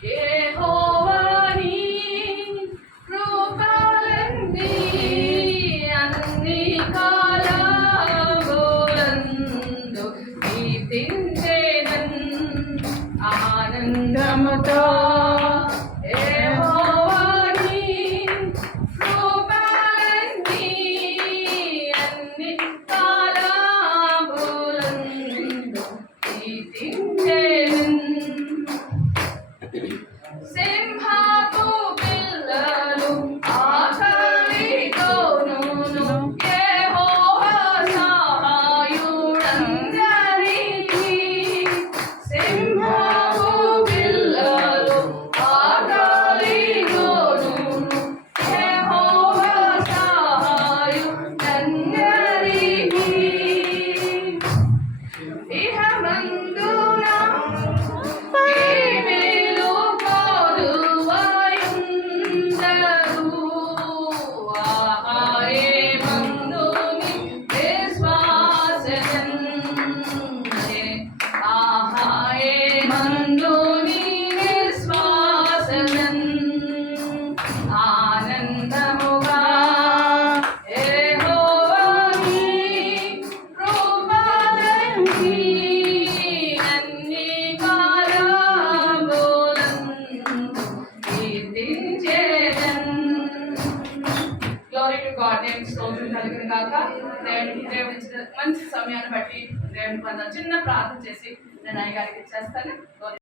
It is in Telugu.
యెహోవా నీ కృపలన్నీ అన్ని కాలములందు కీర్తించెదన్ ఆనందముతో. సింహపు పిల్లలు ఆకలితోను యెహోవా సహాయుడందరికీ. సింహపు పిల్లలు ఆకలితోను యెహోవా సహాయుడందరికీ. ఇహమందున ఆనందముగా యెహోవా నీ కృపలన్నీ అన్ని కాలములందు కీర్తించెదన్. Glory to God. దేవునికి స్తోత్రం కలుగును గాక. దేవుడి మంచి సమయాన్ని బట్టి దేవుని చిన్న ప్రార్థన చేసి నేను అయ్యగారికి ఇచ్చేస్తాను.